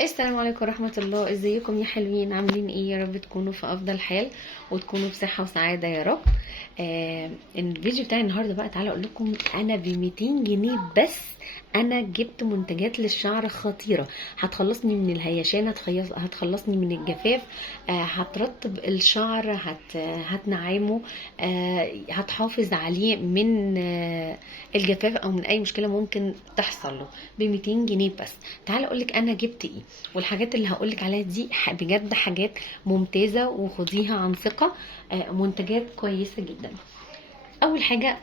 السلام عليكم ورحمة الله. ازيكم يا حلوين؟ عاملين ايه؟ يا رب تكونوا في افضل حال وتكونوا بصحة وسعادة يا رب. الفيديو بتاعي النهاردة بقى، تعالى اقول لكم انا ب 200 جنيه بس انا جبت منتجات للشعر خطيرة. هتخلصني من الهيشان، هتخلصني من الجفاف، هترطب الشعر، هتنعمه، هتحافظ عليه من الجفاف او من اي مشكلة ممكن تحصل له. ب 200 جنيه بس. تعالى اقول لك انا جبت ايه. والحاجات اللي هقولك عليها دي بجد حاجات ممتازة وخديها عن ثقة. منتجات كويسة جدا. اول حاجه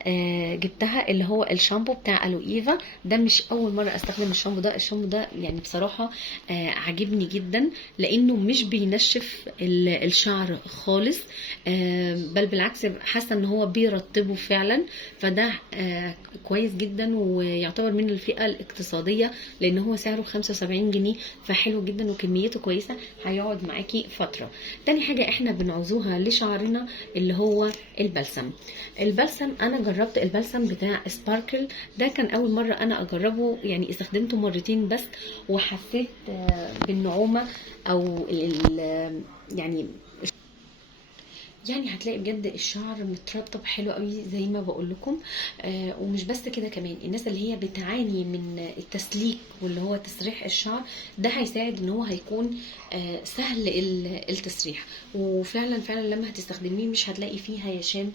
جبتها اللي هو الشامبو بتاع الو ايفا. ده مش اول مره استخدم الشامبو ده يعني بصراحه عجبني جدا، لانه مش بينشف الشعر خالص، بل بالعكس حاسه ان هو بيرطبه فعلا. فده كويس جدا ويعتبر من الفئه الاقتصاديه، لان هو سعره 75 جنيه، فحلو جدا وكميته كويسه، هيقعد معاكي فتره. تاني حاجه احنا بنعوزوها لشعرنا اللي هو البلسم. انا جربت البلسم بتاع سباركل. ده كان اول مره انا اجربه، يعني استخدمته مرتين بس، وحسيت بالنعومه او يعني هتلاقي بجد الشعر مترطب حلو قوي زي ما بقول لكم. ومش بس كده، كمان الناس اللي هي بتعاني من التسليك واللي هو تسريح الشعر، ده هيساعد ان هو هيكون سهل التسريح. وفعلا فعلا لما هتستخدميه مش هتلاقي فيه هيشان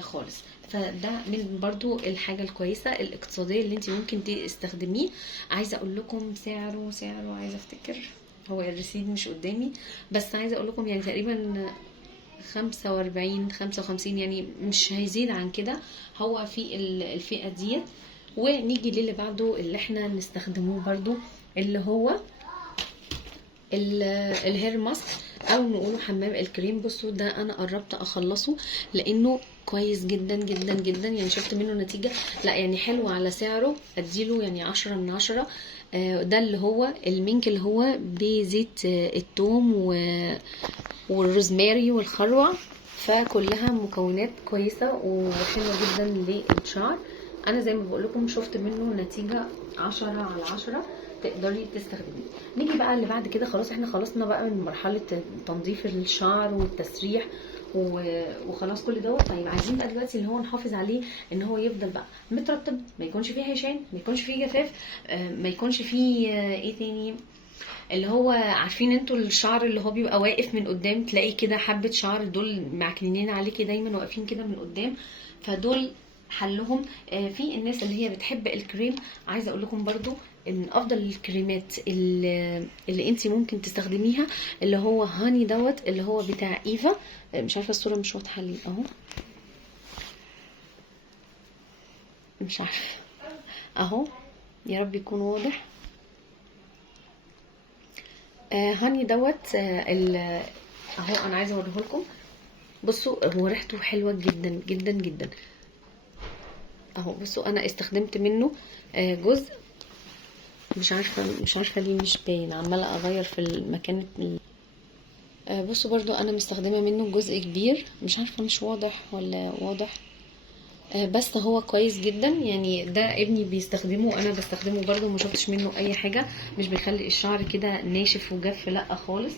خالص. فده من برضو الحاجة الكويسة الاقتصادية اللي انت ممكن تستخدميه. عايزة اقول لكم سعره عايزة افتكر، هو الريسيد مش قدامي، بس عايزة اقول لكم يعني تقريبا 45 55، يعني مش هيزيد عن كده. هو في الفئة ديت. ونيجي للي بعده اللي احنا نستخدموه برضو، اللي هو الهير ماسك او نقوله حمام الكريم. بصوا ده انا قربت اخلصه لانه كويس جدا جدا جدا، يعني شفت منه نتيجة. لا يعني حلو على سعره، اديله يعني 10 من 10. ده اللي هو المينك اللي هو بزيت الثوم والروزماري والخروع، فكلها مكونات كويسة وحلوة جدا للشعر. انا زي ما بقول لكم شفت منه نتيجة 10 على 10، تقدري تستخدميه. نيجي بقى اللي بعد كده، خلاص احنا خلصنا بقى من مرحلة تنظيف الشعر والتسريح وخلاص كل دوت. طيب عايزين بقى دلوقتي اللي هو نحافظ عليه ان هو يفضل بقى مترطب، ما يكونش فيه هشام، ما يكونش فيه جفاف، ما يكونش فيه ايه تاني، اللي هو عارفين انتوا الشعر اللي هو بيبقى واقف من قدام، تلاقي كده حبة شعر دول معكنين عليكي دايما واقفين كده من قدام. فدول حلهم في الناس اللي هي بتحب الكريم. عايزه اقول لكم برضو ان افضل الكريمات اللي انت ممكن تستخدميها اللي هو هاني دوت، اللي هو بتاع ايفا. مش عارفه الصوره مش واضحه ليه اهو، مش عارفه اهو، يا رب يكون واضح. هاني دوت اهو انا عايزه اوريه لكم. بصوا هو ريحته حلوه جدا جدا جدا اهو. بصوا انا استخدمت منه جزء، مش عارفه ليه مش باين، عماله اغير في المكان. بصوا برضو انا مستخدمه منه جزء كبير، مش عارفه مش واضح ولا واضح. بس هو كويس جدا، يعني ده ابني بيستخدمه، انا بستخدمه برضو، ما شفتش منه اي حاجه، مش بيخلي الشعر كده ناشف وجاف، لا خالص.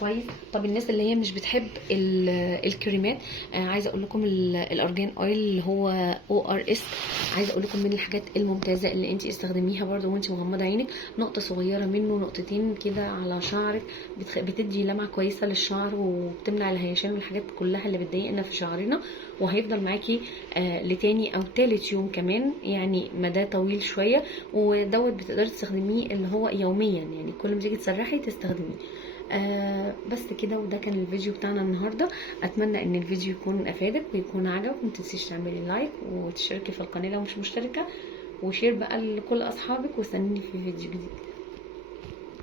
كويس. طب الناس اللي هي مش بتحب الكريمات، عايزه اقول لكم الارجان اويل اللي هو ORS. عايزه اقول لكم من الحاجات الممتازه اللي انت استخدميها برضو وانت مغمضه عينك. نقطه صغيره منه، نقطتين كده على شعرك، بتدي لمعه كويسه للشعر وبتمنع الهيشان والحاجات كلها اللي بتضايقنا في شعرنا. وهيفضل معاكي لتاني او تالت يوم كمان، يعني مدى طويل شويه. ودوت بتقدري تستخدميه اللي هو يوميا، يعني كل ما تيجي تسرحي تستخدميه. بس كده، وده كان الفيديو بتاعنا النهارده. اتمنى ان الفيديو يكون افادك ويكون عجبك. متنسيش تعملي لايك وتشتركي في القناه لو مش مشتركه، وشير بقى لكل اصحابك، واستنوني في فيديو جديد.